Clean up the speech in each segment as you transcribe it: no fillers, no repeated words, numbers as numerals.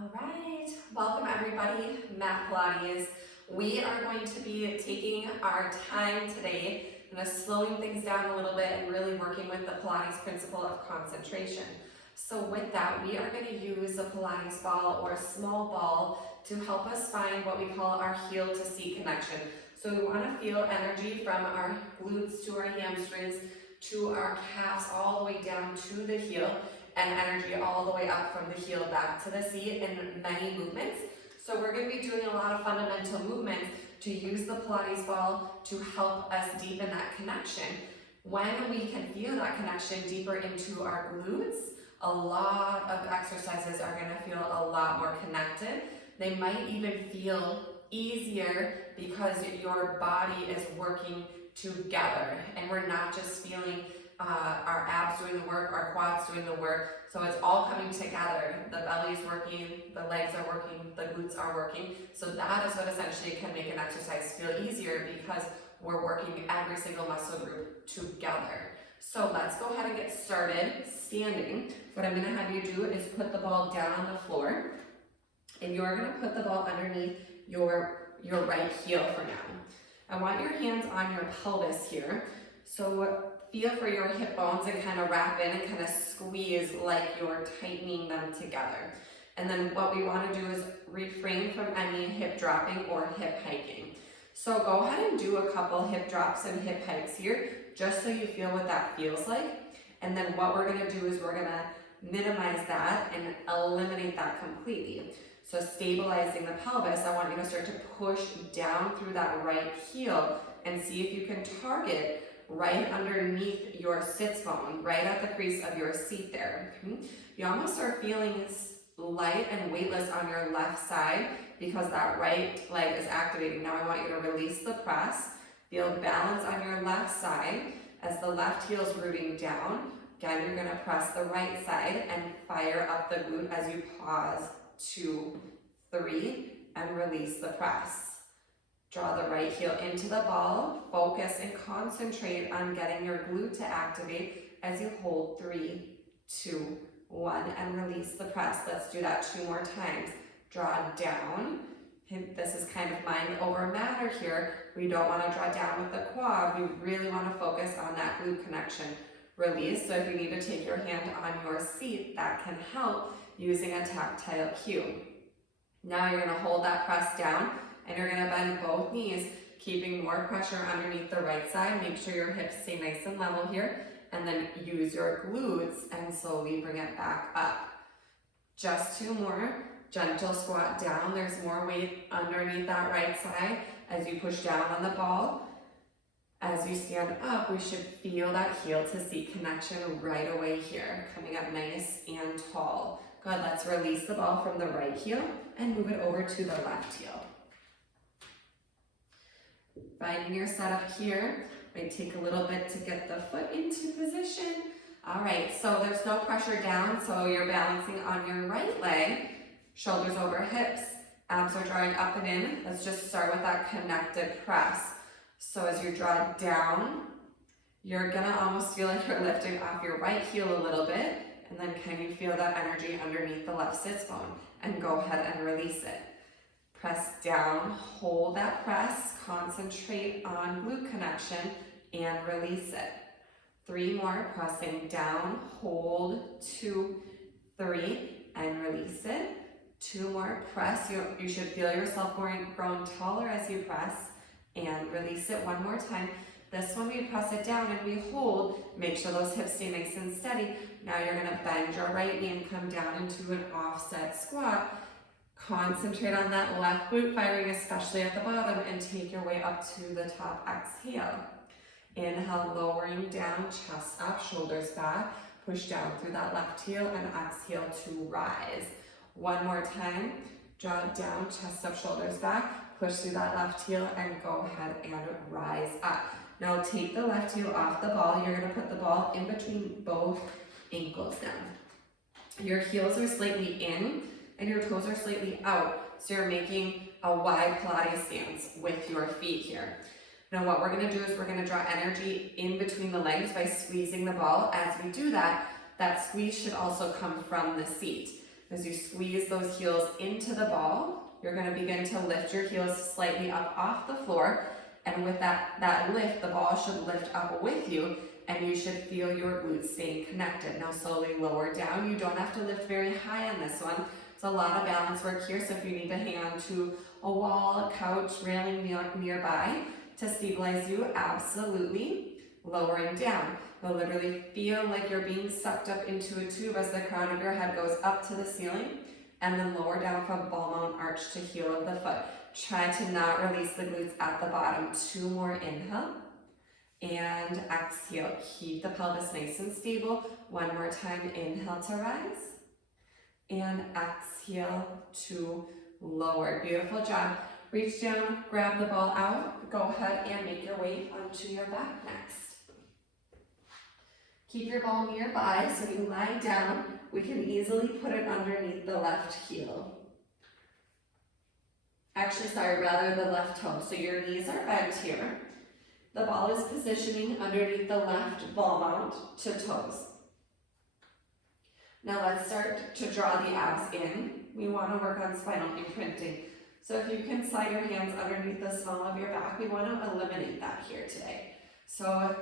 All right, welcome everybody, Mat Pilates. We are going to be taking our time today, slowing things down a little bit and really working with the Pilates principle of concentration. So with that, we are going to use the Pilates ball or a small ball to help us find what we call our heel to seat connection. So we want to feel energy from our glutes to our hamstrings to our calves all the way down to the heel, and energy all the way up from the heel back to the seat in many movements. So we're going to be doing a lot of fundamental movements to use the Pilates ball to help us deepen that connection. When we can feel that connection deeper into our glutes, a lot of exercises are going to feel a lot more connected. They might even feel easier because your body is working together and we're not just feeling our abs doing the work, our quads doing the work. So it's all coming together. The belly is working, the legs are working, the glutes are working. So that is what essentially can make an exercise feel easier because we're working every single muscle group together. So let's go ahead and get started standing. What I'm gonna have you do is put the ball down on the floor, and you're gonna put the ball underneath your right heel for now. I want your hands on your pelvis here. So feel for your hip bones and kind of wrap in and kind of squeeze like you're tightening them together. And then what we want to do is refrain from any hip dropping or hip hiking. So go ahead and do a couple hip drops and hip hikes here, just so you feel what that feels like. And then what we're going to do is we're going to minimize that and eliminate that completely. So stabilizing the pelvis, I want you to start to push down through that right heel and see if you can target right underneath your sits bone, right at the crease of your seat there. You almost are feeling light and weightless on your left side because that right leg is activating. Now I want you to release the press, feel balance on your left side as the left heel is rooting down. Again, you're gonna press the right side and fire up the glute as you pause, 2, 3, and release the press. Draw the right heel into the ball, focus and concentrate on getting your glute to activate as you hold 3, 2, 1, and release the press. Let's do that 2 more times. Draw down. This is kind of mind over matter here. We don't want to draw down with the quad. We really want to focus on that glute connection. Release. So if you need to take your hand on your seat, that can help using a tactile cue. Now you're going to hold that press down, and you're going to bend both knees, keeping more pressure underneath the right side. Make sure your hips stay nice and level here. And then use your glutes and slowly bring it back up. Just 2 more. Gentle squat down. There's more weight underneath that right side as you push down on the ball. As you stand up, we should feel that heel to seat connection right away here. Coming up nice and tall. Good. Let's release the ball from the right heel and move it over to the left heel. Finding your setup here, might take a little bit to get the foot into position. All right, so there's no pressure down, so you're balancing on your right leg, shoulders over hips, abs are drawing up and in. Let's just start with that connected press. So as you draw down, you're gonna almost feel like you're lifting off your right heel a little bit, and then can you feel that energy underneath the left sits bone? And go ahead and release it. Press down, hold that press, concentrate on glute connection, and release it. 3 more, pressing down, hold, 2, 3, and release it. 2 more, press. You should feel yourself growing taller as you press, and release it 1 more time. This one we press it down and we hold. Make sure those hips stay nice and steady. Now you're gonna bend your right knee and come down into an offset squat. Concentrate on that left glute firing, especially at the bottom, and take your way up to the top. Exhale. Inhale, lowering down, chest up, shoulders back. Push down through that left heel and exhale to rise. 1 more time. Draw down, chest up, shoulders back. Push through that left heel and go ahead and rise up. Now take the left heel off the ball. You're going to put the ball in between both ankles now. Your heels are slightly in and your toes are slightly out. So you're making a wide Pilates stance with your feet here. Now what we're gonna do is we're gonna draw energy in between the legs by squeezing the ball. As we do that, that squeeze should also come from the seat. As you squeeze those heels into the ball, you're going to begin to lift your heels slightly up off the floor. And with that lift, the ball should lift up with you, and you should feel your glutes staying connected. Now slowly lower down. You don't have to lift very high on this one. It's a lot of balance work here, so if you need to hang on to a wall, a couch, railing nearby to stabilize you, absolutely. Lowering down. You'll literally feel like you're being sucked up into a tube as the crown of your head goes up to the ceiling, and then lower down from ball mount arch to heel of the foot. Try to not release the glutes at the bottom. 2 more, inhale and exhale. Keep the pelvis nice and stable. 1 more time, inhale to rise and exhale to lower. Beautiful job. Reach down, grab the ball out. Go ahead and make your way onto your back next. Keep your ball nearby so you lie down. We can easily put it underneath the left heel. Actually, rather the left toe. So your knees are bent here. The ball is positioning underneath the left ball mount to toes. Now let's start to draw the abs in. We want to work on spinal imprinting. So if you can slide your hands underneath the small of your back, we want to eliminate that here today. So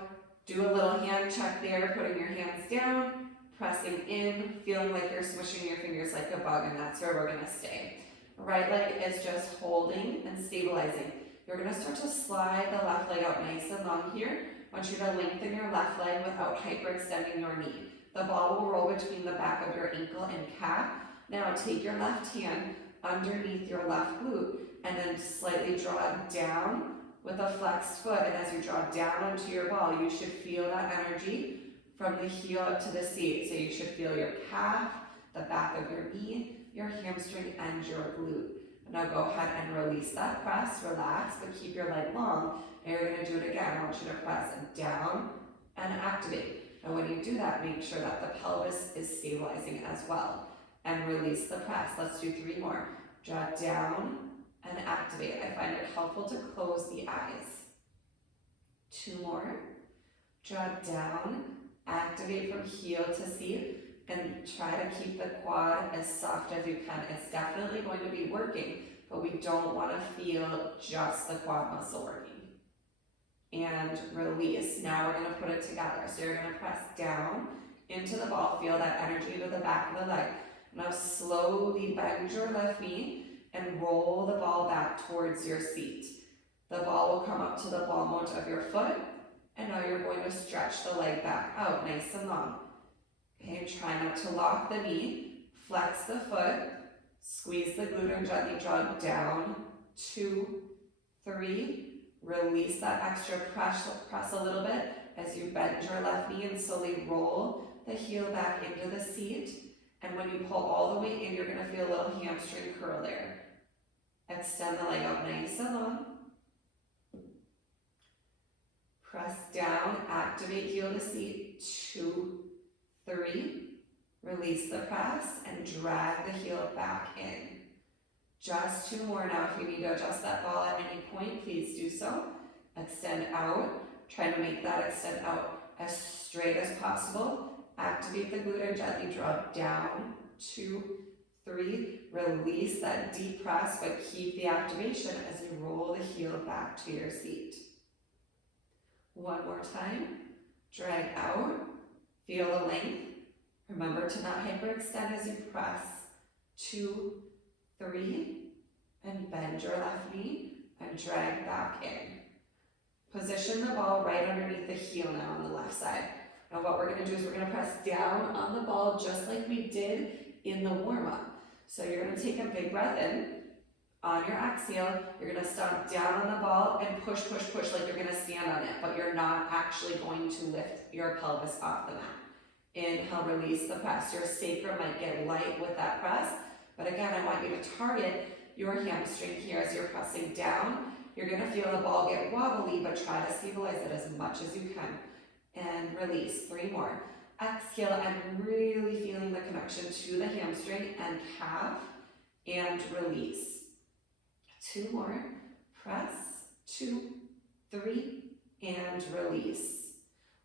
do a little hand check there, putting your hands down, pressing in, feeling like you're swishing your fingers like a bug, and that's where we're going to stay. Right leg is just holding and stabilizing. You're going to start to slide the left leg out nice and long here. I want you to lengthen your left leg without hyperextending your knee. The ball will roll between the back of your ankle and calf. Now take your left hand underneath your left glute and then slightly draw down with a flexed foot. And as you draw down onto your ball, you should feel that energy from the heel up to the seat. So you should feel your calf, the back of your knee, your hamstring, and your glute. Now go ahead and release that press, relax, but keep your leg long. And you're going to do it again. I want you to press down and activate. And when you do that, make sure that the pelvis is stabilizing as well. And release the press. Let's do 3 more. Draw down and activate. I find it helpful to close the eyes. 2 more. Draw down, activate from heel to seat, and try to keep the quad as soft as you can. It's definitely going to be working, but we don't want to feel just the quad muscle working. And release. Now we're going to put it together. So you're going to press down into the ball. Feel that energy to the back of the leg. Now slowly bend your left knee and roll the ball back towards your seat. The ball will come up to the ball mount of your foot, and now you're going to stretch the leg back out nice and long. Okay, try not to lock the knee, flex the foot, squeeze the glute and gently draw down. 2, 3, release that extra press a little bit as you bend your left knee and slowly roll the heel back into the seat. And when you pull all the way in, you're going to feel a little hamstring curl there. Extend the leg out nice and long. Press down, activate heel to seat. 2, 3. Release the press and drag the heel back in. Just 2 more now. If you need to adjust that ball at any point, please do so. Extend out. Try to make that extend out as straight as possible. Activate the glute and gently draw down. 2, 3. Release that deep press, but keep the activation as you roll the heel back to your seat. 1 more time. Drag out. Feel the length. Remember to not hyperextend as you press. 2, 3. And bend your left knee and drag back in. Position the ball right underneath the heel now on the left side. Now what we're going to do is we're going to press down on the ball just like we did in the warm-up. So you're going to take a big breath in. On your exhale, you're going to stomp down on the ball and push, push, push like you're going to stand on it, but you're not actually going to lift your pelvis off the mat. Inhale, release the press. Your sacrum might get light with that press, but again, I want you to target your hamstring here as you're pressing down. You're going to feel the ball get wobbly, but try to stabilize it as much as you can. And release. 3 more. Exhale and really feeling the connection to the hamstring and calf, and release. 2 more. Press. 2, 3, and release.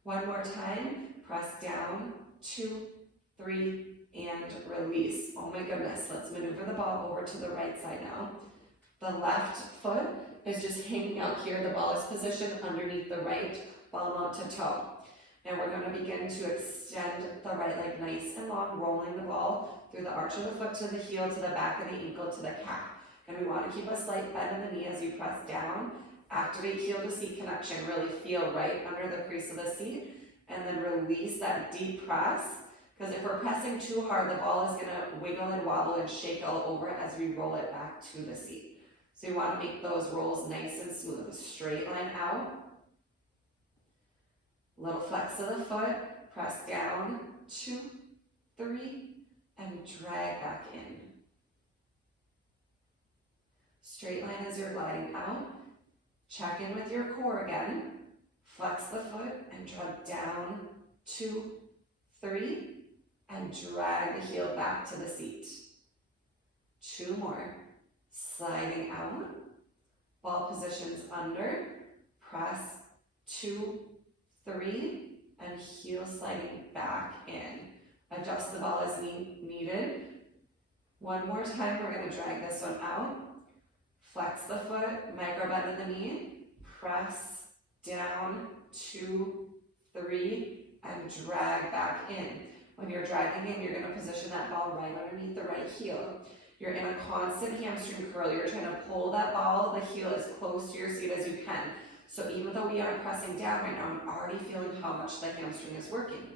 1 more time. Press down. 2, 3, and release. Oh my goodness, let's maneuver the ball over to the right side now. The left foot is just hanging out here. The ball is positioned underneath the right ball mount to toe. And we're going to begin to extend the right leg nice and long, rolling the ball through the arch of the foot to the heel, to the back of the ankle, to the calf. And we want to keep a slight bend in the knee as you press down. Activate heel to seat connection. Really feel right under the crease of the seat. And then release that deep press. Because if we're pressing too hard, the ball is going to wiggle and wobble and shake all over as we roll it back to the seat. So you want to make those rolls nice and smooth. A straight line out. Little flex of the foot. Press down. 2, 3, and drag back in. Straight line as you're gliding out. Check in with your core again. Flex the foot and draw down. 2, 3, and drag the heel back to the seat. 2 more. Sliding out. Ball positions under. Press. 2, 3, and heel sliding back in. Adjust the ball as needed. One more time, we're going to drag this one out. Flex the foot, micro bend in the knee. Press down, 2, 3, and drag back in. When you're dragging in, you're going to position that ball right underneath the right heel. You're in a constant hamstring curl. You're trying to pull that ball, the heel, as close to your seat as you can. So even though we aren't pressing down right now, I'm already feeling how much the hamstring is working.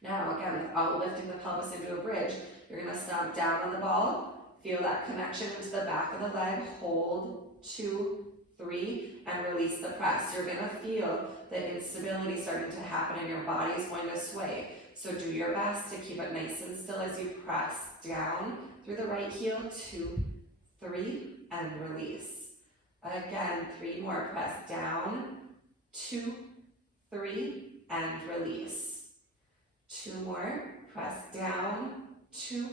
Now, again, without lifting the pelvis into a bridge, you're going to stomp down on the ball, feel that connection into the back of the leg, hold, 2, 3, and release the press. You're going to feel the instability starting to happen and your body is going to sway. So do your best to keep it nice and still as you press down through the right heel, 2, 3, and release. Again, 3 more, press down, 2, 3, and release. 2 more, press down, 2,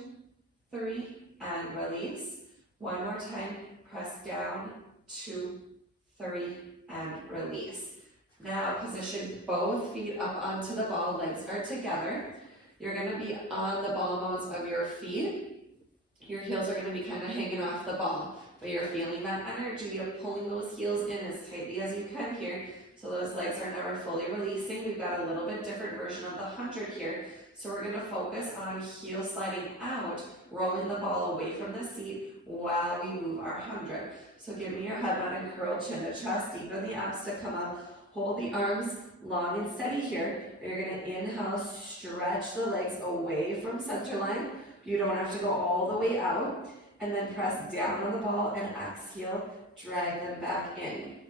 3, and release. 1 more time, press down, 2, 3, and release. Now position both feet up onto the ball, legs are together. You're going to be on the ball mounts of your feet. Your heels are going to be kind of hanging off the ball. But you're feeling that energy of pulling those heels in as tightly as you can here. So those legs are never fully releasing. We've got a little bit different version of the 100 here. So we're going to focus on heel sliding out, rolling the ball away from the seat while we move our 100. So give me your head nod and curl, chin to chest, deepen the abs to come up. Hold the arms long and steady here. You're going to inhale, stretch the legs away from center line. You don't have to go all the way out. And then press down on the ball and exhale, drag them back in.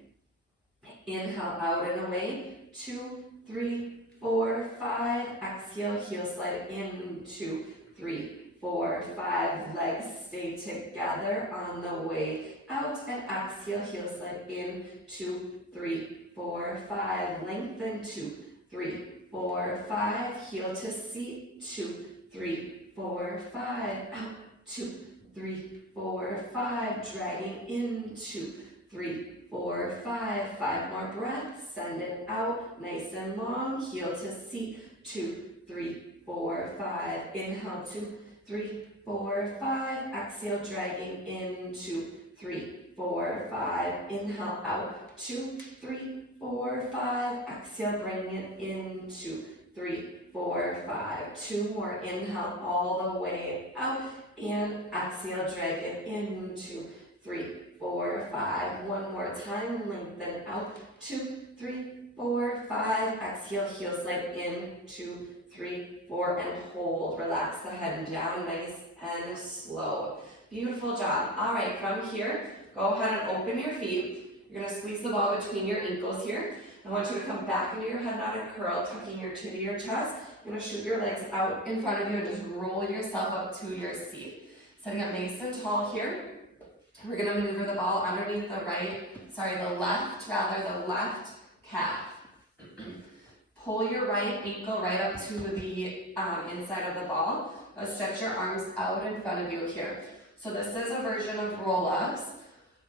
Inhale out and away, 2, 3, 4, 5. Exhale, heel slide in, 2, 3, 4, 5. Legs stay together on the way out. And exhale, heel slide in, 2, 3, 4, 5. Lengthen, 2, 3, 4, 5. Heel to seat, 2, 3, 4, 5. Out, 2, 3, 4, 5, dragging in, 2, 3, 4, 5, 5 more breaths, send it out, nice and long, heel to seat, 2, 3, 4, 5, inhale, 2, 3, 4, 5, exhale, dragging in, 2, 3, 4, 5, inhale out, 2, 3, 4, 5, exhale, bring it in, 2, 3, 4, 5, 2 more, inhale all the way out, and exhale, drag it in, 2, 3, 4, 5, 1 more time, lengthen out, 2, 3, 4, 5, exhale, heel slide in, 2, 3, 4, and hold, relax the head down, nice and slow. Beautiful job. All right, from here, go ahead and open your feet. You're going to squeeze the ball between your ankles here. I want you to come back into your head nod and curl, tucking your chin to your chest. You're going to shoot your legs out in front of you and just roll yourself up to your seat. Setting up nice and tall here. We're going to maneuver the ball underneath the left calf. Pull your right ankle right up to the inside of the ball. Stretch your arms out in front of you here. So this is a version of roll-ups.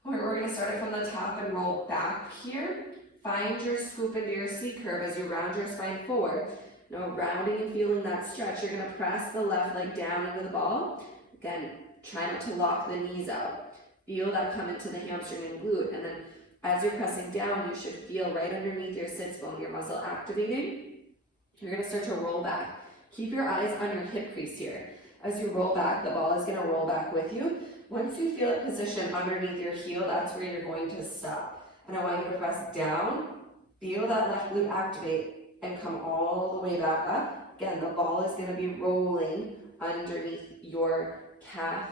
We're going to start it from the top and roll back here. Find your scoop into your C curve as you round your spine forward. Now rounding and feeling that stretch, you're gonna press the left leg down into the ball. Again, try not to lock the knees out. Feel that come into the hamstring and glute, and then as you're pressing down, you should feel right underneath your sits bone, your muscle activating. You're gonna start to roll back. Keep your eyes on your hip crease here. As you roll back, the ball is gonna roll back with you. Once you feel it position underneath your heel, that's where you're going to stop. And I want you to press down, feel that left glute activate, and come all the way back up. Again, the ball is gonna be rolling underneath your calf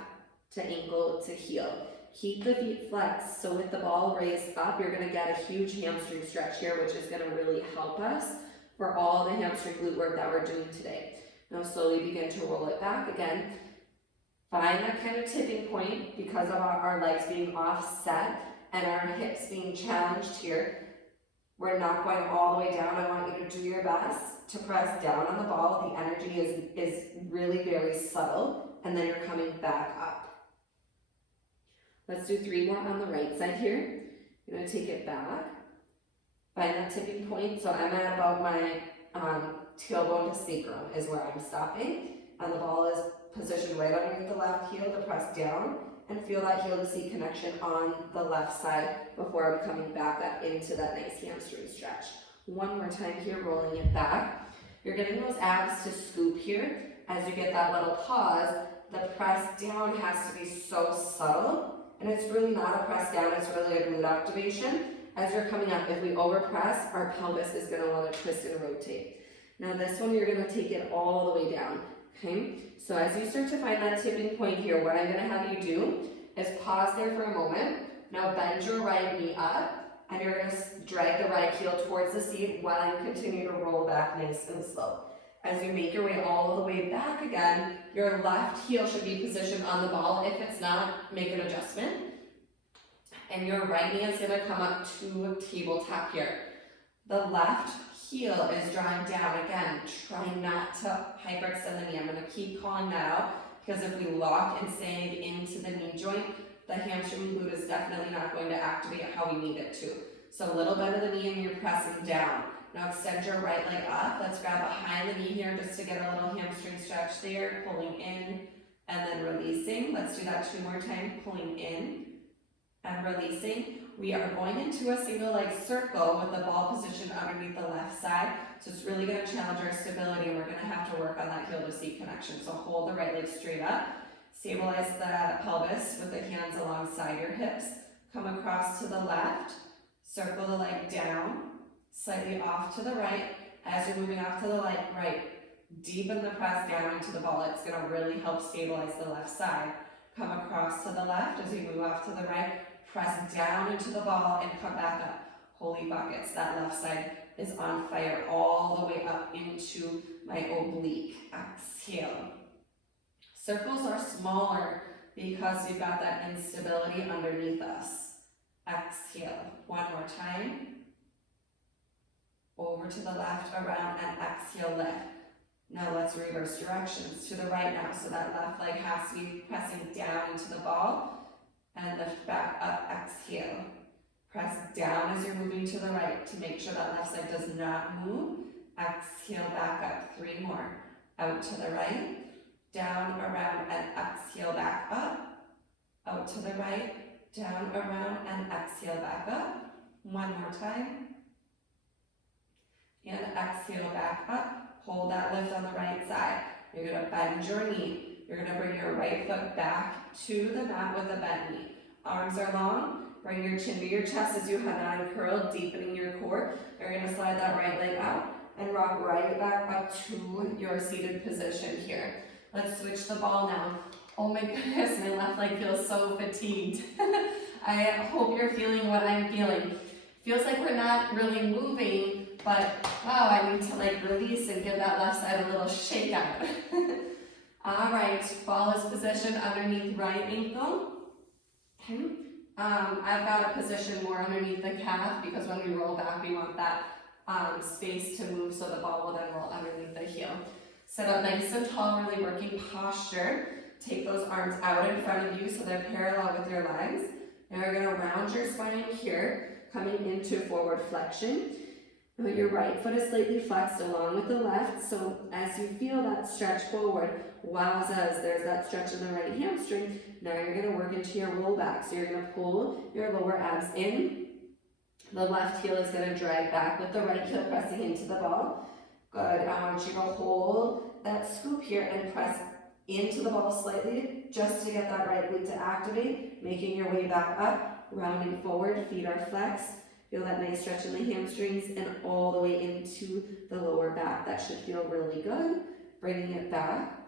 to ankle to heel. Keep the feet flexed, so with the ball raised up, you're gonna get a huge hamstring stretch here, which is gonna really help us for all the hamstring glute work that we're doing today. Now slowly begin to roll it back again. Find that kind of tipping point because of our legs being offset and our hips being challenged here. We're not going all the way down. I want you to do your best to press down on the ball. The energy is really very subtle, and then you're coming back up. Let's do 3 more on the right side here. You're gonna take it back. Find that tipping point. So I'm at about my tailbone to sacrum is where I'm stopping, and the ball is positioned right underneath the left heel to press down, and feel that heel to seat connection on the left side before I'm coming back up into that nice hamstring stretch. One more time here, rolling it back. You're getting those abs to scoop here. As you get that little pause, the press down has to be so subtle, and it's really not a press down, it's really a glute activation. As you're coming up, if we overpress, our pelvis is gonna wanna twist and rotate. Now this one, you're gonna take it all the way down, okay? So as you start to find that tipping point here, what I'm gonna have you do is pause there for a moment. Now bend your right knee up, and you're gonna drag the right heel towards the seat while you continue to roll back nice and slow. As you make your way all the way back again, your left heel should be positioned on the ball. If it's not, make an adjustment. And your right knee is gonna come up to tabletop here. The left heel is drawing down. Again, try not to hyperextend the knee. I'm gonna keep calling that out, because if we lock and sag into the knee joint, the hamstring glute is definitely not going to activate how we need it to. So a little bend of the knee and you're pressing down. Now extend your right leg up. Let's grab behind the knee here just to get a little hamstring stretch there. Pulling in and then releasing. Let's do that 2 more times. Pulling in and releasing. We are going into a single leg circle with the ball positioned underneath the left side. So it's really going to challenge our stability, and we're going to have to work on that heel to seat connection. So hold the right leg straight up. Stabilize the pelvis with the hands alongside your hips. Come across to the left. Circle the leg down. Slightly off to the right. As you're moving off to the right, deepen the press down into the ball. It's going to really help stabilize the left side. Come across to the left as you move off to the right. Press down into the ball and come back up. Holy buckets, that left side is on fire all the way up into my oblique. Exhale. Circles are smaller because we've got that instability underneath us. Exhale. One more time. Over to the left, around, and exhale, lift. Now let's reverse directions to the right now. So that left leg has to be pressing down into the ball. And lift back up, exhale. Press down as you're moving to the right to make sure that left side does not move. Exhale, back up. 3 more. Out to the right, down, around, and exhale, back up. Out to the right, down, around, and exhale, back up. 1 more time. And exhale, back up. Hold that lift on the right side. You're gonna bend your knee. You're gonna bring your right foot back to the mat with a bent knee. Arms are long. Bring your chin to your chest as you head down and curl, deepening your core. You're gonna slide that right leg out and rock right back up to your seated position here. Let's switch the ball now. Oh my goodness, my left leg feels so fatigued. I hope you're feeling what I'm feeling. Feels like we're not really moving, but wow, I need to release and give that left side a little shake out. All right, ball is positioned underneath right ankle. Okay. I've got a position more underneath the calf because when we roll back, we want that space to move, so the ball will then roll underneath the heel. Sit up nice and tall, really working posture. Take those arms out in front of you so they're parallel with your legs. Now you're gonna round your spine here, coming into forward flexion. Now your right foot is slightly flexed along with the left, so as you feel that stretch forward, wowzers, there's that stretch in the right hamstring. Now you're going to work into your roll back. So you're going to pull your lower abs in. The left heel is going to drag back with the right heel pressing into the ball. Good. I want you to hold that scoop here and press into the ball slightly just to get that right glute to activate, making your way back up, rounding forward, feet are flexed. Feel that nice stretch in the hamstrings and all the way into the lower back. That should feel really good. Bringing it back,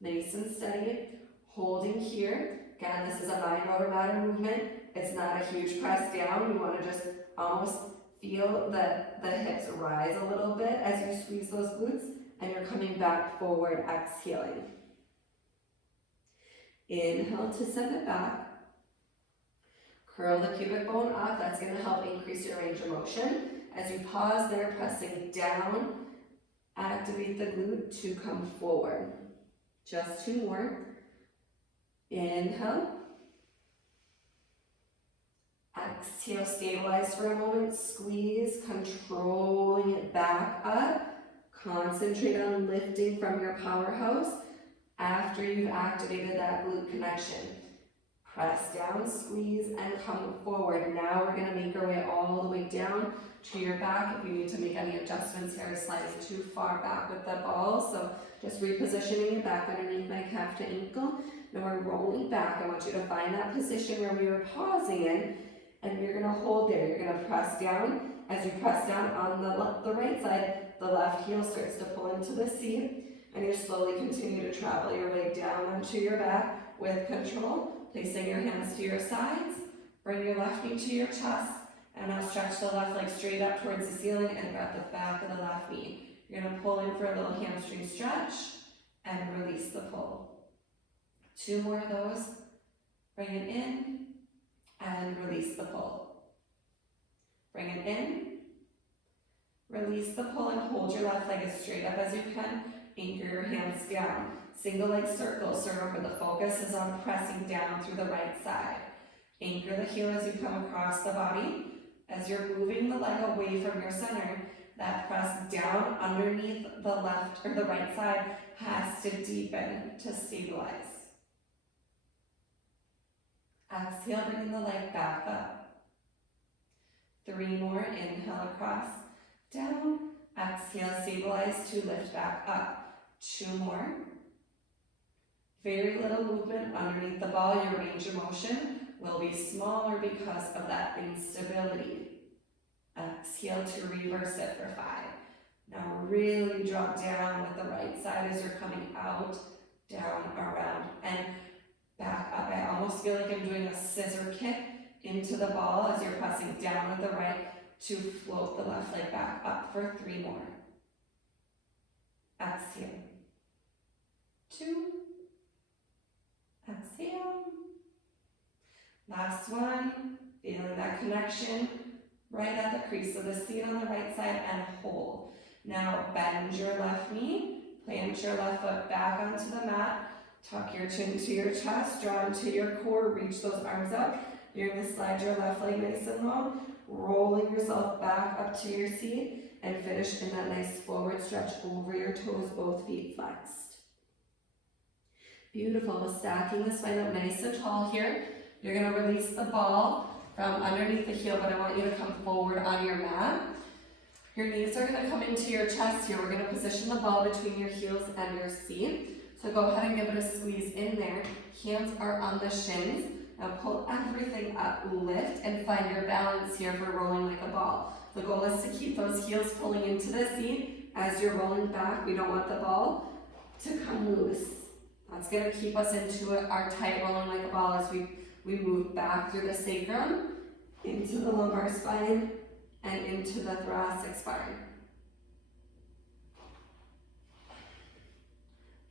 nice and steady, holding here. Again, this is a 9 rotor matter movement. It's not a huge press down. You want to just almost feel that the hips rise a little bit as you squeeze those glutes, and you're coming back forward, exhaling. Inhale to send it back. Curl the pubic bone up. That's going to help increase your range of motion. As you pause there, pressing down, activate the glute to come forward. Just 2 more. Inhale. Exhale, stabilize for a moment. Squeeze, controlling it back up. Concentrate on lifting from your powerhouse after you've activated that glute connection. Press down, squeeze, and come forward. Now we're going to make our way all the way down to your back. If you need to make any adjustments here, sliding too far back with the ball. So just repositioning it back underneath my calf to ankle. Now we're rolling back. I want you to find that position where we were pausing in, and you're going to hold there. You're going to press down. As you press down on the right side, the left heel starts to pull into the seat, and you slowly continue to travel your way down onto your back with control. Placing your hands to your sides, bring your left knee to your chest, and now stretch the left leg straight up towards the ceiling and grab the back of the left knee. You're going to pull in for a little hamstring stretch and release the pull. 2 more of those. Bring it in and release the pull. Bring it in, release the pull, and hold your left leg as straight up as you can. Anchor your hands down. Single leg circle, so remember the focus is on pressing down through the right side. Anchor the heel as you come across the body. As you're moving the leg away from your center, that press down underneath the left or the right side has to deepen to stabilize. Exhale, bringing the leg back up. 3 more, inhale across, down. Exhale, stabilize to lift back up. 2 more. Very little movement underneath the ball. Your range of motion will be smaller because of that instability. Exhale to reverse it for 5. Now really drop down with the right side as you're coming out, down, around, and back up. I almost feel like I'm doing a scissor kick into the ball as you're pressing down with the right to float the left leg back up for 3 more. Exhale. 2. Exhale. Last one. Feeling that connection right at the crease. So the seat on the right side and hold. Now bend your left knee. Plant your left foot back onto the mat. Tuck your chin to your chest. Draw into your core. Reach those arms up. You're going to slide your left leg nice and long. Rolling yourself back up to your seat. And finish in that nice forward stretch over your toes, both feet flexed. Beautiful. Stacking the spine up nice and tall here. You're going to release the ball from underneath the heel, but I want you to come forward on your mat. Your knees are going to come into your chest here. We're going to position the ball between your heels and your seat. So go ahead and give it a squeeze in there. Hands are on the shins. Now pull everything up, lift, and find your balance here for rolling like a ball. The goal is to keep those heels pulling into the seat. As you're rolling back, we don't want the ball to come loose. That's going to keep us into our tight rolling like a ball as we move back through the sacrum, into the lumbar spine, and into the thoracic spine.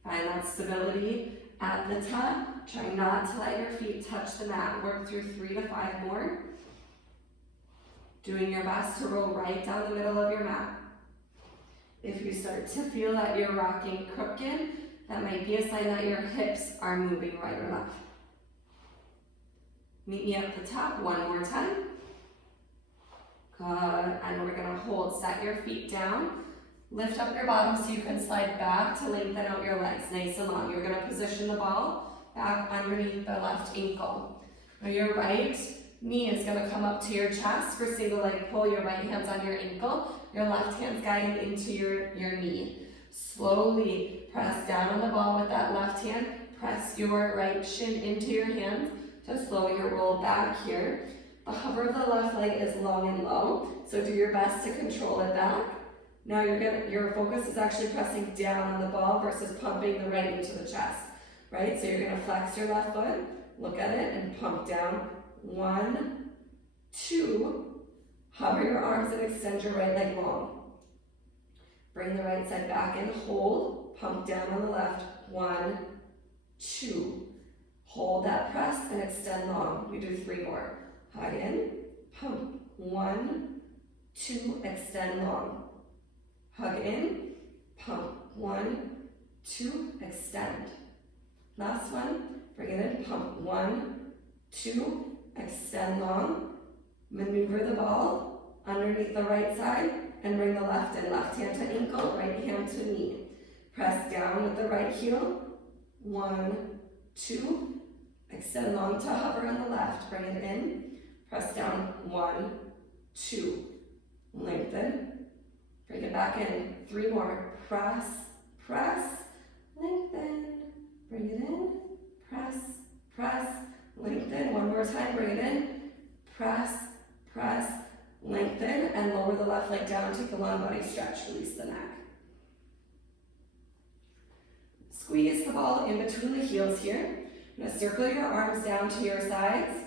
Find that stability at the top. Try not to let your feet touch the mat. Work through 3 to 5 more. Doing your best to roll right down the middle of your mat. If you start to feel that you're rocking crooked, that might be a sign that your hips are moving right or left. Meet me at the top 1 more time. Good, and we're gonna hold, set your feet down. Lift up your bottom so you can slide back to lengthen out your legs, nice and long. You're gonna position the ball back underneath the left ankle. Now your right knee is gonna come up to your chest for single leg pull. Your right hand's on your ankle, your left hand's guiding into your knee. Slowly press down on the ball with that left hand. Press your right shin into your hands to slow your roll back here. The hover of the left leg is long and low, so do your best to control it back. Now your focus is actually pressing down on the ball versus pumping the right into the chest, right? So you're gonna flex your left foot, look at it, and pump down. 1, 2, hover your arms and extend your right leg long. Bring the right side back and hold, pump down on the left. 1, 2, hold that press and extend long. We do 3 more. Hug in, pump. 1, 2, extend long. Hug in, pump. 1, 2, extend. Last one, bring it in, pump. 1, 2, extend long. Maneuver the ball underneath the right side and bring the left in. Left hand to ankle, right hand to knee. Press down with the right heel. 1, 2, extend long to hover on the left. Bring it in, press down. 1, 2, lengthen. Bring it back in. 3 more. Press, press, lengthen. Bring it in. Press, press, lengthen. 1 more time. Bring it in. Press, press, lengthen. And lower the left leg down. Take a long body stretch. Release the neck. Squeeze the ball in between the heels here. You're going to circle your arms down to your sides.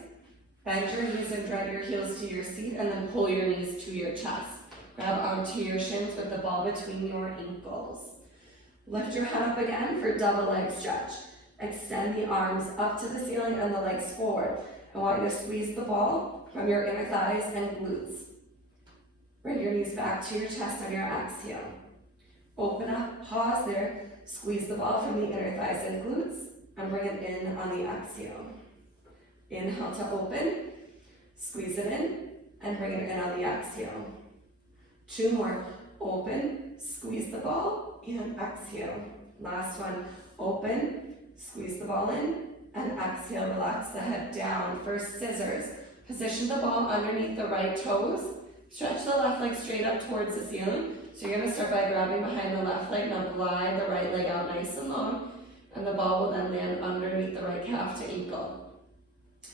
Bend your knees and drag your heels to your seat. And then pull your knees to your chest. Grab onto your shins with the ball between your ankles. Lift your head up again for double leg stretch. Extend the arms up to the ceiling and the legs forward. I want you to squeeze the ball from your inner thighs and glutes. Bring your knees back to your chest on your exhale. Open up, pause there. Squeeze the ball from the inner thighs and glutes and bring it in on the exhale. Inhale to open. Squeeze it in and bring it in on the exhale. 2 more. Open, squeeze the ball, and exhale. Last one. Open, squeeze the ball in, and exhale. Relax the head down. First, scissors. Position the ball underneath the right toes. Stretch the left leg straight up towards the ceiling. So you're going to start by grabbing behind the left leg. Now glide the right leg out nice and long, and the ball will then land underneath the right calf to ankle.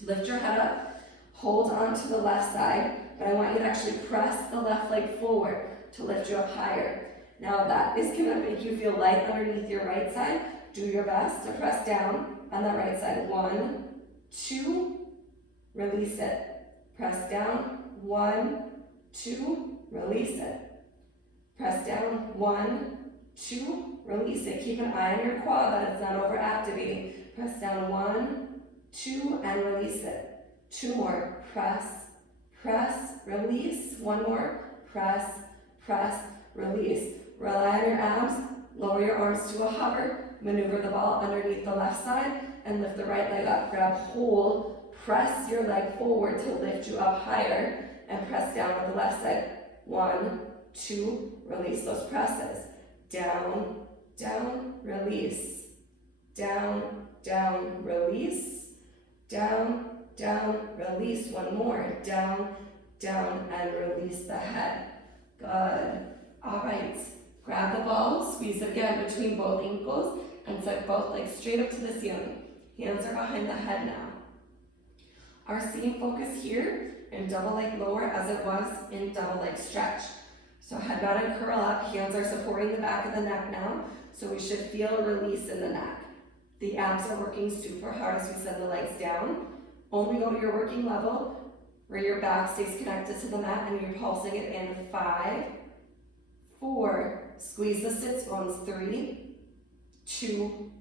Lift your head up. Hold on to the left side. But I want you to actually press the left leg forward to lift you up higher. Now that is going to make you feel light underneath your right side. Do your best to press down on that right side. 1, 2, release it. Press down. 1, 2, release it. Press down. 1, 2, release it. Keep an eye on your quad that it's not over activating. Press down. 1, 2, and release it. 2 more. Press, press, release. 1 more. Press, press, release. Rely on your abs. Lower your arms to a hover. Maneuver the ball underneath the left side and lift the right leg up. Grab hold. Press your leg forward to lift you up higher and press down with the left side. 1, 2, release those presses. Down, down, release. Down, down, release. Down, down, release. 1 more. Down, down, and release the head. Good. All right. Grab the ball, squeeze it again between both ankles, and set both legs straight up to the ceiling. Hands are behind the head now. Our same focus here in double leg lower as it was in double leg stretch. So head bow and curl up. Hands are supporting the back of the neck now, so we should feel a release in the neck. The abs are working super hard as we send the legs down. Only go to your working level where your back stays connected to the mat and you're pulsing it in. 5, 4, squeeze the sits bones. 3, 2,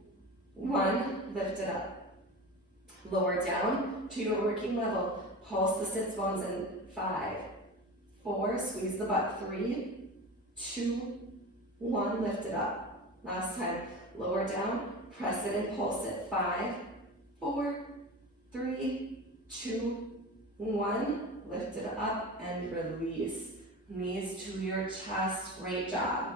1, lift it up. Lower down to your working level. Pulse the sits bones in. 5, 4, squeeze the butt. 3, 2, 1, lift it up. Last time. Lower down, press it and pulse it. 5, 4, 3, 2, 1, lift it up and release. Knees to your chest, great job.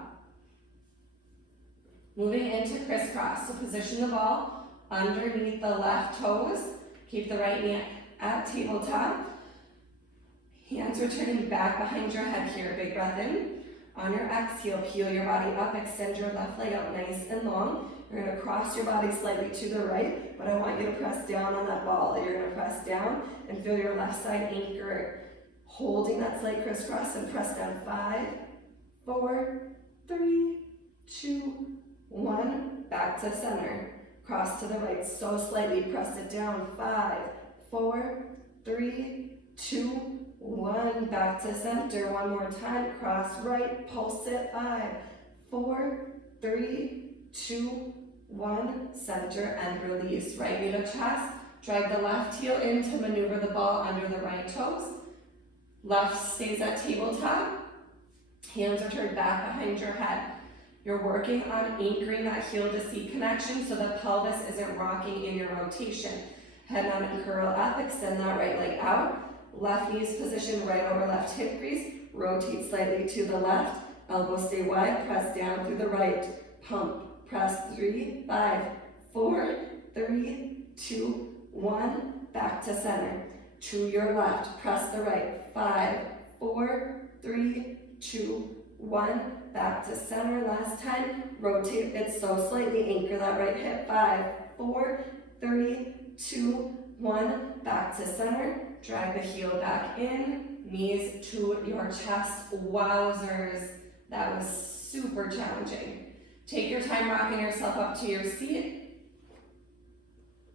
Moving into crisscross, so position the ball underneath the left toes. Keep the right knee at tabletop. Hands are turning back behind your head here. Big breath in. On your exhale, peel your body up, extend your left leg out nice and long. You're gonna cross your body slightly to the right, but I want you to press down on that ball. You're gonna press down and feel your left side anchor. Holding that slight crisscross and press down. 5, 4, 3, 2, 1. Back to center. Cross to the right, so slightly, press it down. 5, 4, 3, 2, 1. Back to center. One more time. Cross right, pulse it. 5, 4, 3, 2, 1. Center and release. Right knee to chest. Drag the left heel in to maneuver the ball under the right toes. Left stays at tabletop. Hands are turned back behind your head. You're working on anchoring that heel to seat connection so the pelvis isn't rocking in your rotation. Head on and curl up, extend that right leg out. Left knee's position right over left hip crease. Rotate slightly to the left. Elbows stay wide, press down through the right. Pump, press 3, 5, 4, 3, 2, 1. Back to center. To your left, press the right. 5, 4, 3, 2, 1. Back to center. Last time. Rotate it so slightly. Anchor that right hip. 5, 4, 3, 2, 1. Back to center. Drag the heel back in. Knees to your chest. Wowzers. That was super challenging. Take your time rocking yourself up to your seat.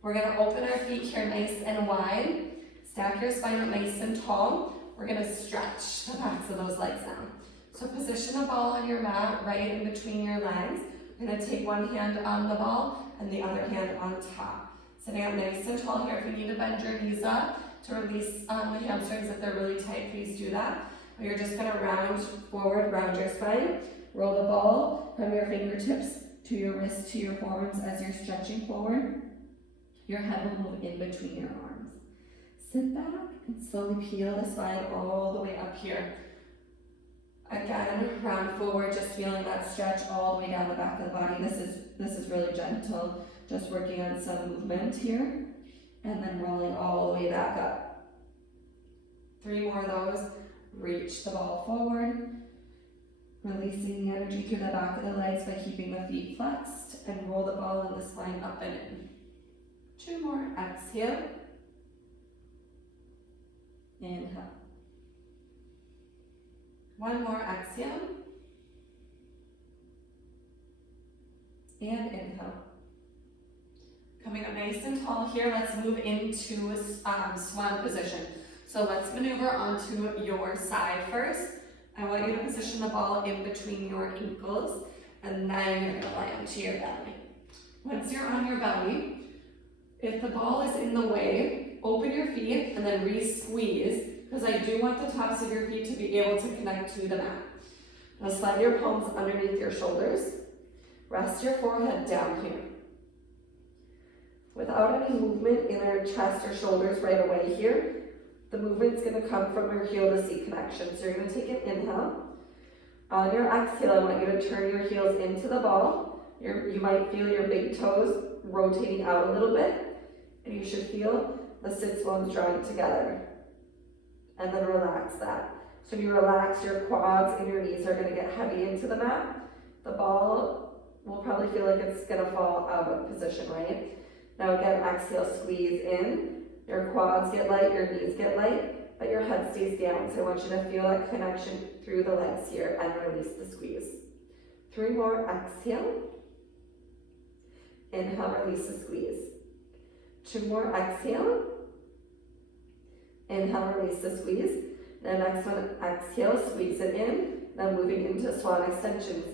We're going to open our feet here nice and wide. Stack your spine up nice and tall. We're going to stretch the backs of those legs down. So position the ball on your mat right in between your legs. We're going to take one hand on the ball and the other hand on top. Sitting up nice and tall here. If you need to bend your knees up to release the hamstrings if they're really tight, please do that. But you're just going to round forward, round your spine. Roll the ball from your fingertips to your wrists to your forearms as you're stretching forward. Your head will move in between your arms. Sit back and slowly peel the spine all the way up here. Again, round forward, just feeling that stretch all the way down the back of the body. This is really gentle, just working on some movement here. And then rolling all the way back up. 3 more of those. Reach the ball forward. Releasing the energy through the back of the legs by keeping the feet flexed. And roll the ball and the spine up and in. 2 more. Exhale. Inhale. 1 more. Exhale. And inhale. Coming up nice and tall here, let's move into swan position. So let's maneuver onto your side first. I want you to position the ball in between your ankles, and then you're gonna lie onto your belly. Once you're on your belly, if the ball is in the way, open your feet and then re-squeeze, because I do want the tops of your feet to be able to connect to the mat. Now slide your palms underneath your shoulders. Rest your forehead down here. Without any movement in our chest or shoulders right away here, the movement's going to come from your heel to seat connection. So you're going to take an inhale. On your exhale, I want you to turn your heels into the ball. You might feel your big toes rotating out a little bit, and you should feel the sits bones drawing together. And then relax that. So when you relax, your quads and your knees are going to get heavy into the mat. The ball will probably feel like it's going to fall out of position, right? Now again, exhale, squeeze in. Your quads get light, your knees get light, but your head stays down. So I want you to feel that connection through the legs here and release the squeeze. 3 more, exhale. Inhale, release the squeeze. 2 more, exhale. Inhale, release the squeeze. The next one, exhale, squeeze it in. Then moving into swan extensions.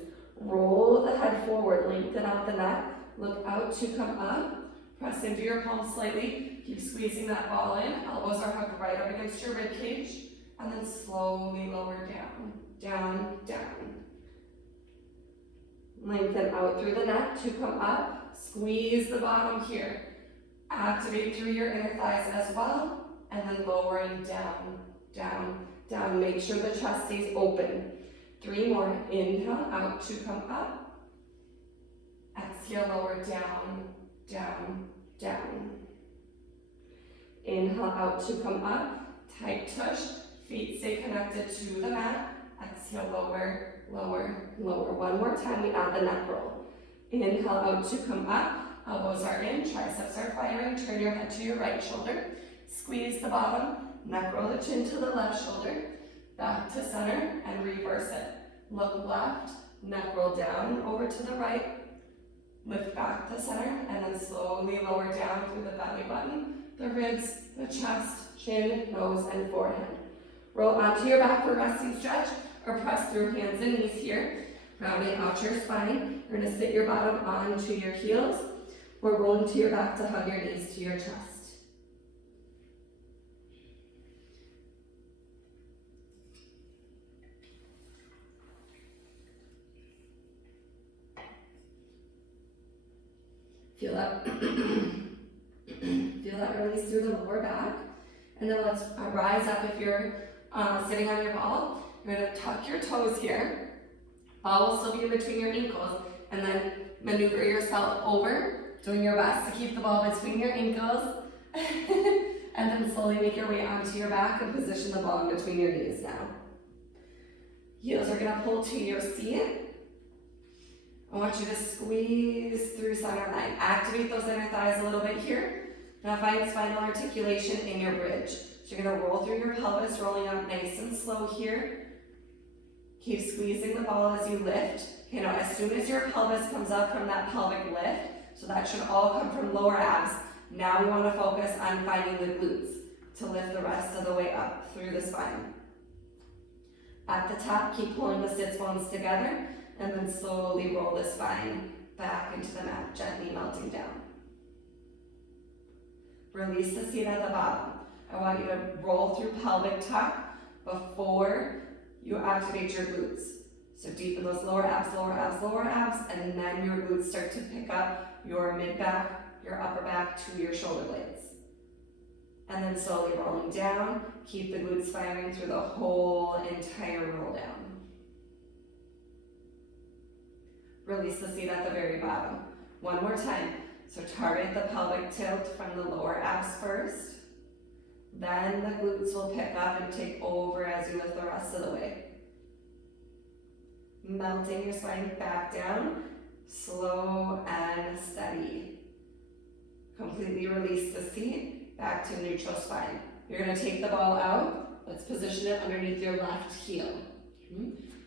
Roll the head forward, lengthen out the neck. Look out to come up. Press into your palms slightly. Keep squeezing that ball in. Elbows are hugged right up against your rib cage. And then slowly lower down. Down, down. Lengthen out through the neck to come up. Squeeze the bottom here. Activate through your inner thighs as well. And then lowering down. down, down. Make sure the chest stays open. 3 more. Inhale out to come up. Exhale, lower, down, down, down. Inhale out to come up. Tight tush. Feet stay connected to the mat. Exhale, lower, lower, lower. One more time, we add the neck roll. Inhale out to come up. Elbows are in, triceps are firing. Turn your head to your right shoulder. Squeeze the bottom. Neck roll the chin to the left shoulder. Back to center and reverse it. Look left, neck roll down over to the right. Lift back to center and then slowly lower down through the belly button, the ribs, the chest, chin, nose, and forehead. Roll onto your back for resting stretch or press through hands and knees here. Rounding out your spine. You're going to sit your bottom onto your heels or roll into your back to hug your knees to your chest. Feel that, feel that release through the lower back. And then let's rise up. If you're sitting on your ball, you're going to tuck your toes here. Ball will still be in between your ankles. And then maneuver yourself over, doing your best to keep the ball between your ankles. And then slowly make your way onto your back and position the ball in between your knees now. Heels are going to pull to your seat. I want you to squeeze through center line. Activate those inner thighs a little bit here. Now find spinal articulation in your bridge. So you're going to roll through your pelvis, rolling up nice and slow here. Keep squeezing the ball as you lift. You know, as soon as your pelvis comes up from that pelvic lift, so that should all come from lower abs. Now we want to focus on finding the glutes to lift the rest of the way up through the spine. At the top, keep pulling the sits bones together. And then slowly roll the spine back into the mat, gently melting down. Release the seat at the bottom. I want you to roll through pelvic tuck before you activate your glutes. So deepen those lower abs, lower abs, lower abs, and then your glutes start to pick up your mid-back, your upper back to your shoulder blades. And then slowly rolling down, keep the glutes firing through the whole entire roll down. Release the seat at the very bottom. One more time. So target the pelvic tilt from the lower abs first. Then the glutes will pick up and take over as you lift the rest of the way. Melting your spine back down. Slow and steady. Completely release the seat. Back to neutral spine. You're going to take the ball out. Let's position it underneath your left heel.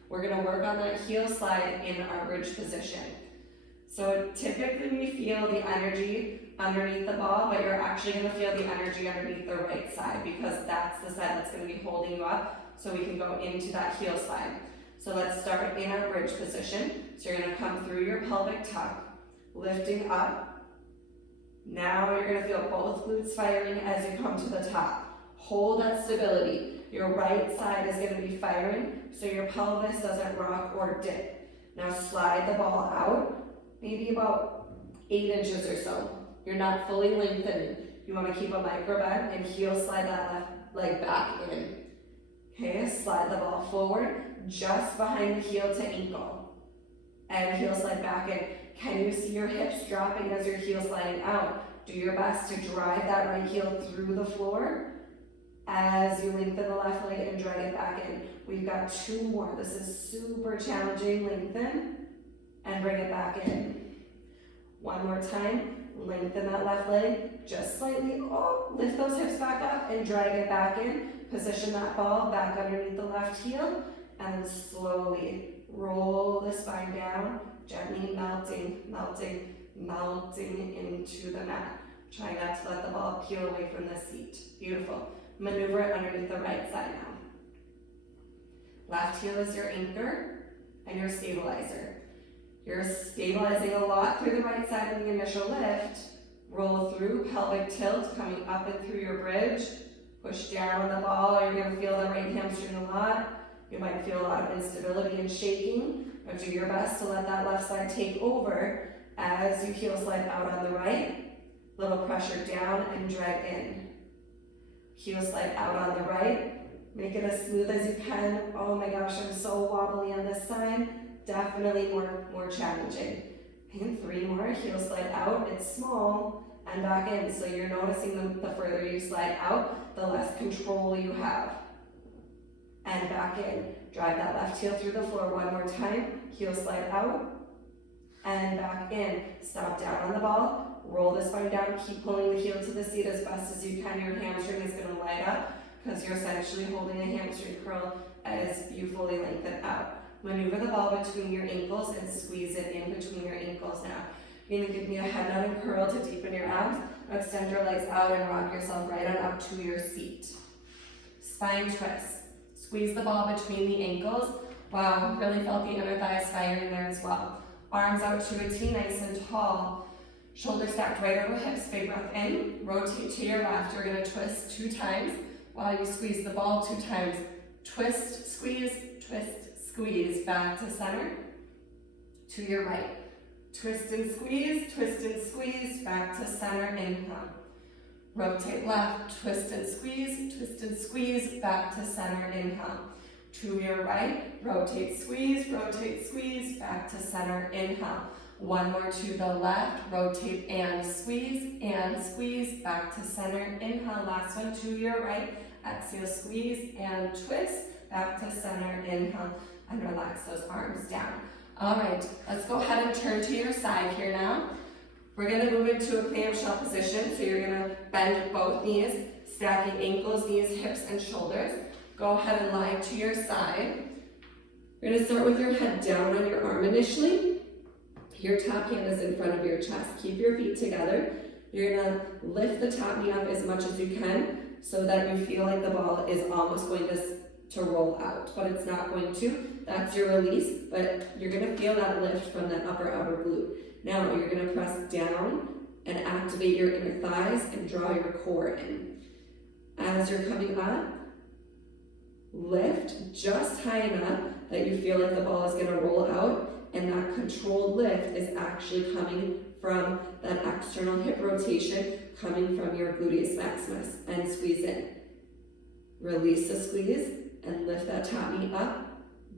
We're going to work on that heel slide in our bridge position. So typically we feel the energy underneath the ball, but you're actually going to feel the energy underneath the right side because that's the side that's going to be holding you up so we can go into that heel slide. So let's start in our bridge position. So you're going to come through your pelvic tuck, lifting up. Now you're going to feel both glutes firing as you come to the top. Hold that stability. Your right side is going to be firing, so your pelvis doesn't rock or dip. Now slide the ball out, maybe about 8 inches or so. You're not fully lengthening. You want to keep a micro bend and heel slide that left leg back in. Okay, slide the ball forward, just behind the heel to ankle. And heel slide back in. Can you see your hips dropping as your heel sliding out? Do your best to drive that right heel through the floor as you lengthen the left leg and drag it back in. We've got 2 more. This is super challenging. Lengthen and bring it back in. One more time. Lengthen that left leg just slightly. Oh, lift those hips back up and drag it back in. Position that ball back underneath the left heel and then slowly roll the spine down, gently melting, melting, melting into the mat. Try not to let the ball peel away from the seat. Beautiful. Maneuver it underneath the right side now. Left heel is your anchor and your stabilizer. You're stabilizing a lot through the right side in the initial lift. Roll through, pelvic tilt, coming up and through your bridge. Push down on the ball. You're going to feel the right hamstring a lot. You might feel a lot of instability and shaking, but do your best to let that left side take over as you heel slide out on the right. Little pressure down and drag in. Heel slide out on the right, Make it as smooth as you can. Oh my gosh, I'm so wobbly on this side. Definitely more challenging. And 3 more, heel slide out, it's small, and back in. So you're noticing the further you slide out, the less control you have. And back in. Drive that left heel through the floor one more time. Heel slide out, and back in. Stop down on the ball, roll the spine down, keep pulling the heel to the seat as best as you can. Your hamstring is gonna light up because you're essentially holding a hamstring curl as you fully lengthen out. Maneuver the ball between your ankles and squeeze it in between your ankles now. You're gonna give me a head nod and curl to deepen your abs. Extend your legs out and rock yourself right on up to your seat. Spine twist. Squeeze the ball between the ankles. Wow, really felt the inner thighs firing there as well. Arms out to a T, nice and tall. Shoulders stacked right over hips, big breath in. Rotate to your left. You're gonna twist 2 times while you squeeze the ball 2 times. Twist, squeeze, squeeze, back to center, to your right. Twist and squeeze, back to center, inhale. Rotate left, twist and squeeze, back to center, inhale. To your right, rotate, squeeze, back to center, inhale. 1 more to the left, rotate and squeeze, back to center, inhale. Last one to your right, exhale, squeeze and twist, back to center, inhale. And relax those arms down. All right, let's go ahead and turn to your side here now. We're gonna move into a clamshell position. So you're gonna bend both knees, stacking ankles, knees, hips, and shoulders. Go ahead and lie to your side. You're gonna start with your head down on your arm initially. Your top hand is in front of your chest. Keep your feet together. You're gonna lift the top knee up as much as you can so that you feel like the ball is almost going to roll out, but it's not going to. That's your release, but you're gonna feel that lift from that upper outer glute. Now you're gonna press down and activate your inner thighs and draw your core in. As you're coming up, lift just high enough that you feel like the ball is gonna roll out, and that controlled lift is actually coming from that external hip rotation, coming from your gluteus maximus, and squeeze in. Release the squeeze and lift that top knee up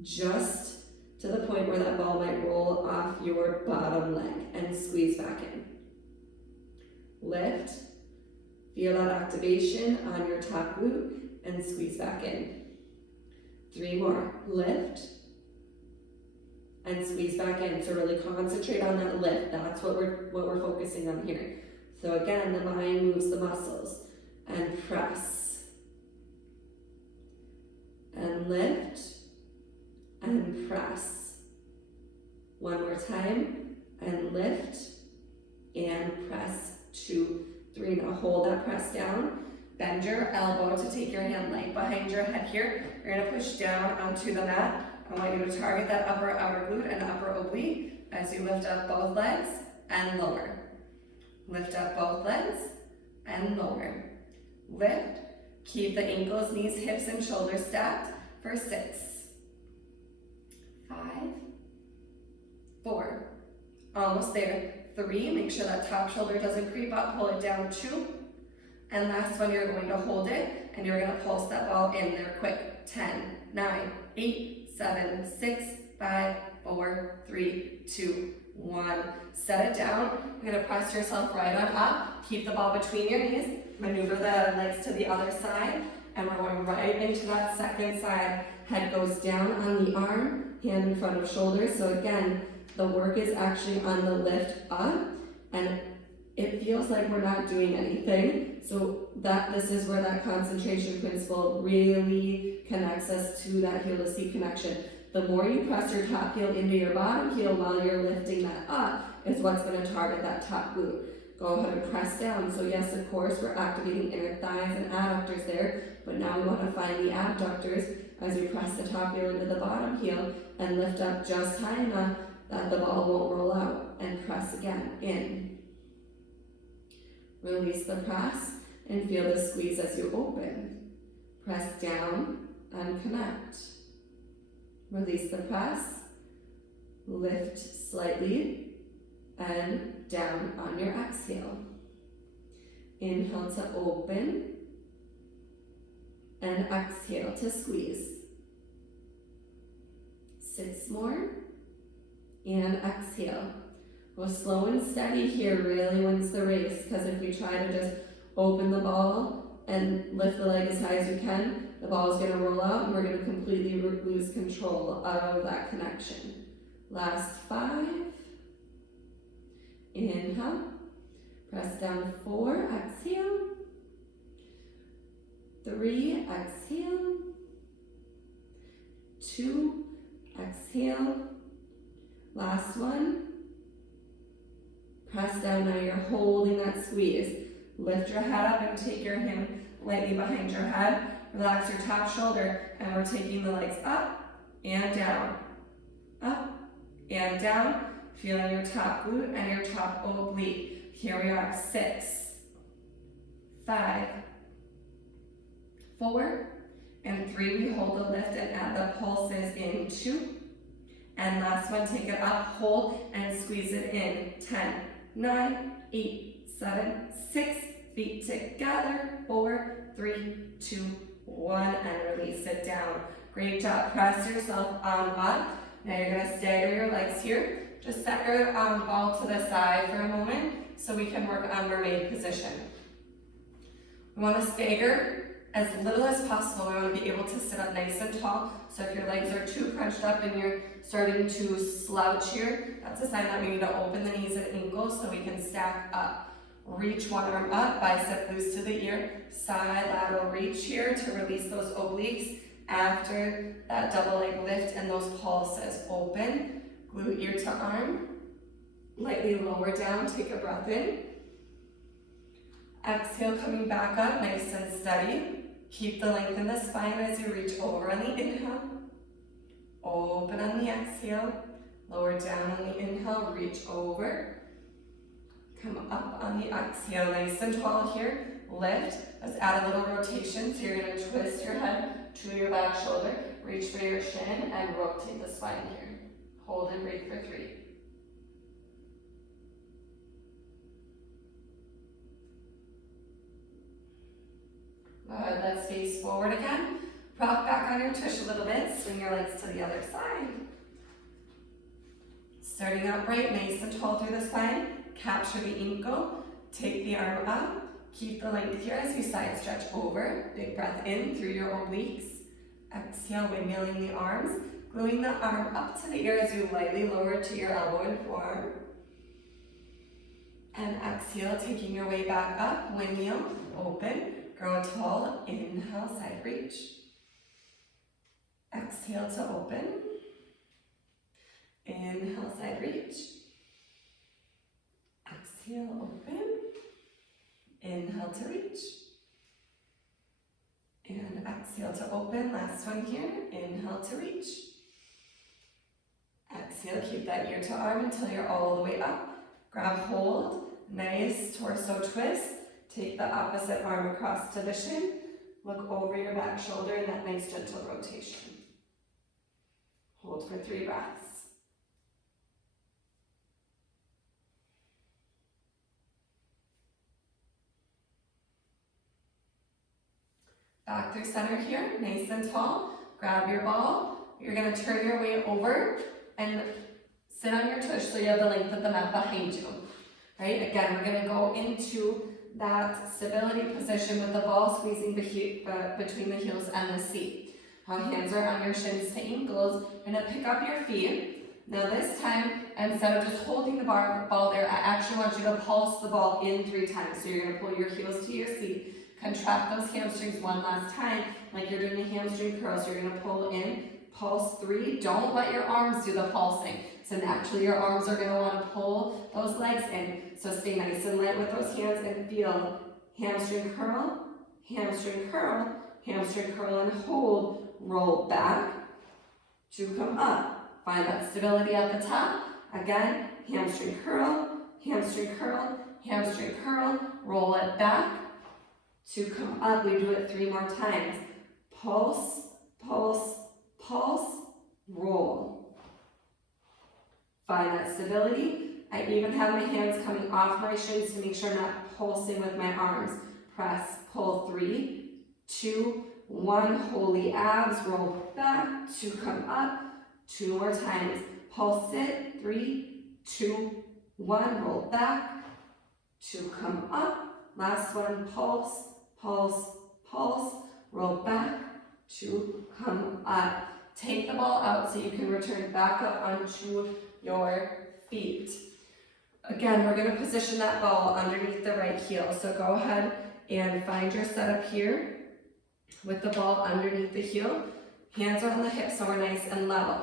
just to the point where that ball might roll off your bottom leg, and squeeze back in. Lift, feel that activation on your top glute, and squeeze back in. 3 more, lift, and squeeze back in. So really concentrate on that lift. That's what we're focusing on here. So again, the mind moves the muscles. And press. And lift. And press. 1 more time. And lift. And press. 2, 3. Now hold that press down. Bend your elbow to take your hand light behind your head here. You're going to push down onto the mat. I want you to target that upper outer glute and upper oblique as you lift up both legs and lower. Lift up both legs and lower. Lift. Keep the ankles, knees, hips, and shoulders stacked for 6, 5, 4. Almost there. 3. Make sure that top shoulder doesn't creep up. Pull it down. 2. And last one, you're going to hold it and you're going to pulse that ball in there quick. 10, 9, 8, 7, 6, 5, 4, 3, 2, 1. Set it down. You're gonna press yourself right on up. Keep the ball between your knees. Maneuver the legs to the other side. And we're going right into that second side. Head goes down on the arm, hand in front of shoulder. So again, the work is actually on the lift up. And it feels like we're not doing anything. So this is where that concentration principle really connects us to that heel to seat connection. The more you press your top heel into your bottom heel while you're lifting that up is what's going to target that top glute. Go ahead and press down. So yes, of course, we're activating inner thighs and adductors there, but now we want to find the abductors as we press the top heel into the bottom heel and lift up just high enough that the ball won't roll out, and press again, in. Release the press and feel the squeeze as you open. Press down and connect. Release the press, lift slightly, and down on your exhale. Inhale to open, and exhale to squeeze. 6 more, and exhale. Go slow and steady here really wins the race, because if you try to just open the ball and lift the leg as high as you can, the ball is going to roll out and we're going to completely lose control of that connection. Last 5. Inhale. Press down 4. Exhale. 3. Exhale. 2. Exhale. Last one. Press down. Now you're holding that squeeze. Lift your head up and take your hand lightly behind your head. Relax your top shoulder, and we're taking the legs up and down. Up and down. Feeling your top glute and your top oblique. Here we are. 6, 5, 4, and 3. We hold the lift and add the pulses in 2. And last one, take it up, hold, and squeeze it in. 10, 9, 8, 7, 6. Feet together. 4, 3, 2, 1, and release it down. Great job. Press yourself on up. Now you're going to stagger your legs here. Just set your ball to the side for a moment so we can work on mermaid position. We want to stagger as little as possible. We want to be able to sit up nice and tall. So if your legs are too crunched up and you're starting to slouch here, that's a sign that we need to open the knees and ankles so we can stack up. Reach one arm up, bicep loose to the ear, side lateral reach here to release those obliques after that double leg lift and those pulses. Open, glute ear to arm, lightly lower down, take a breath in. Exhale, coming back up, nice and steady. Keep the length in the spine as you reach over on the inhale. Open on the exhale, lower down on the inhale, reach over. Come up on the exhale, nice and tall here. Lift. Let's add a little rotation. So you're going to twist your head to your back shoulder, reach for your shin, and rotate the spine here. Hold and breathe for 3. Good. Let's face forward again. Rock back on your tush a little bit. Swing your legs to the other side. Starting upright, nice and tall through the spine. Capture the ankle, take the arm up, keep the length here as you side stretch over. Big breath in through your obliques. Exhale, windmilling the arms, gluing the arm up to the ear as you lightly lower to your elbow and forearm. And exhale, taking your way back up, windmill, open, grow tall, inhale, side reach. Exhale to open. Inhale, side reach. Exhale, open. Inhale to reach. And exhale to open. Last one here. Inhale to reach. Exhale, keep that ear to arm until you're all the way up. Grab hold. Nice torso twist. Take the opposite arm across to the shin. Look over your back shoulder in that nice gentle rotation. Hold for 3 breaths. Back through center here, nice and tall. Grab your ball. You're going to turn your way over and sit on your tush so you have the length of the mat behind you. Right? Again, we're going to go into that stability position with the ball squeezing between the heels and the seat. Hands are on your shins to ankles. You're going to pick up your feet. Now this time, instead of just holding the ball there, I actually want you to pulse the ball in 3 times. So you're going to pull your heels to your seat. Contract those hamstrings one last time, like you're doing a hamstring curl. So you're going to pull in, pulse 3. Don't let your arms do the pulsing. So naturally your arms are going to want to pull those legs in. So stay nice and light with those hands and feel hamstring curl, hamstring curl, hamstring curl, and hold. Roll back to come up. Find that stability at the top. Again, hamstring curl, hamstring curl, hamstring curl. Roll it back to come up. We do it 3 more times. Pulse, pulse, pulse, roll. Find that stability. I even have my hands coming off my shins to make sure I'm not pulsing with my arms. Press, pull 3, 2, 1, hold the abs, roll back, 2, come up, 2 more times, pulse it, 3, 2, 1, roll back, 2, come up, last one, pulse, pulse, pulse, roll back, 2, come up. Take the ball out so you can return back up onto your feet. Again, we're going to position that ball underneath the right heel. So go ahead and find your setup here with the ball underneath the heel. Hands are on the hips so we're nice and level.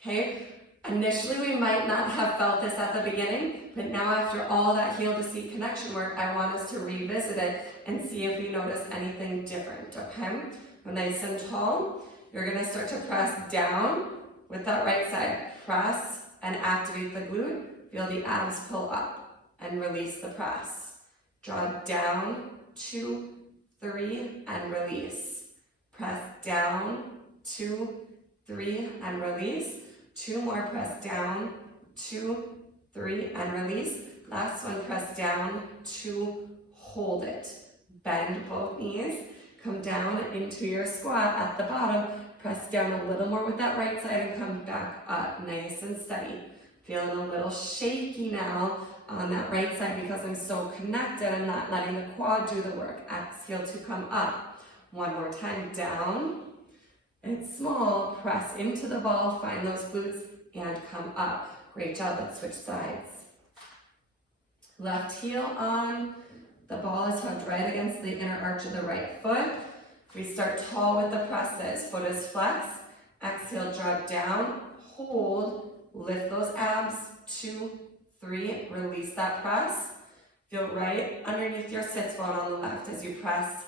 Okay? Initially, we might not have felt this at the beginning, but now after all that heel to seat connection work, I want us to revisit it and see if we notice anything different, okay? We're nice and tall. You're gonna start to press down with that right side. Press and activate the glute. Feel the abs pull up and release the press. Draw down, 2, 3, and release. Press down, 2, 3, and release. 2 more, press down, 2, 3, and release. Last one, press down, 2, hold it. Bend both knees, come down into your squat at the bottom, press down a little more with that right side and come back up, nice and steady. Feeling a little shaky now on that right side because I'm so connected, I'm not letting the quad do the work. Exhale to come up. One more time, down. It's small, press into the ball, find those glutes, and come up. Great job, let's switch sides. Left heel on, the ball is hugged right against the inner arch of the right foot. We start tall with the presses, foot is flexed. Exhale, drop down, hold, lift those abs, 2, 3, release that press. Feel right underneath your sits bone on the left as you press,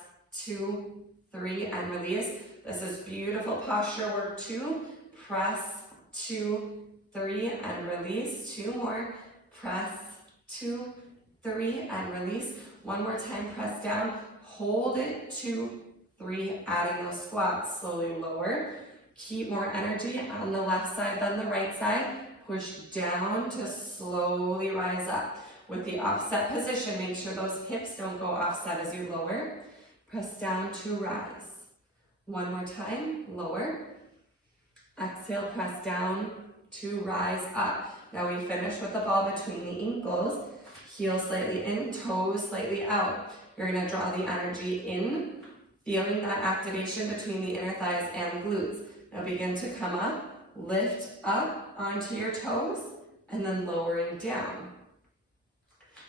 2, 3, and release. This is beautiful posture work too. Press, 2, 3, and release. 2 more. Press, 2, 3, and release. One more time, press down. Hold it, 2, 3, adding those squats. Slowly lower. Keep more energy on the left side than the right side. Push down to slowly rise up. With the offset position, make sure those hips don't go offset as you lower. Press down to rise. One more time, lower. Exhale, press down to rise up. Now we finish with the ball between the ankles. Heel slightly in, toes slightly out. You're gonna draw the energy in, feeling that activation between the inner thighs and glutes. Now begin to come up, lift up onto your toes, and then lowering down.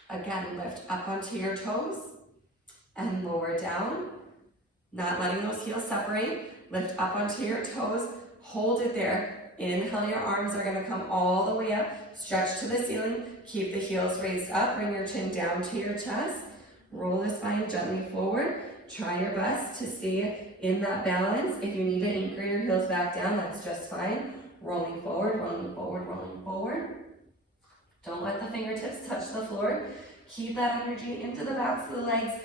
Again, lift up onto your toes, and lower down. Not letting those heels separate. Lift up onto your toes, hold it there. Inhale, your arms are gonna come all the way up. Stretch to the ceiling, keep the heels raised up, bring your chin down to your chest. Roll the spine gently forward. Try your best to stay in that balance. If you need to anchor your heels back down, that's just fine. Rolling forward, rolling forward, rolling forward. Don't let the fingertips touch the floor. Keep that energy into the backs of the legs.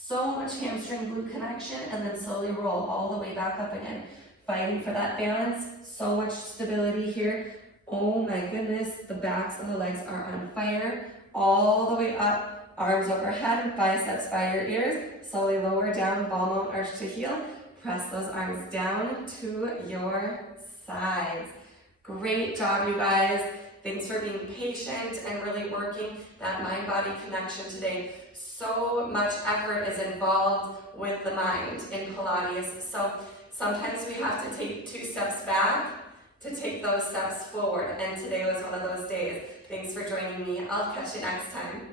So much hamstring glute connection, and then slowly roll all the way back up again. Fighting for that balance, so much stability here. Oh my goodness, the backs of the legs are on fire. All the way up, arms overhead, biceps by your ears. Slowly lower down, ball mount, arch to heel. Press those arms down to your sides. Great job, you guys. Thanks for being patient and really working that mind-body connection today. So much effort is involved with the mind in Pilates. So sometimes we have to take 2 steps back to take those steps forward. And today was one of those days. Thanks for joining me. I'll catch you next time.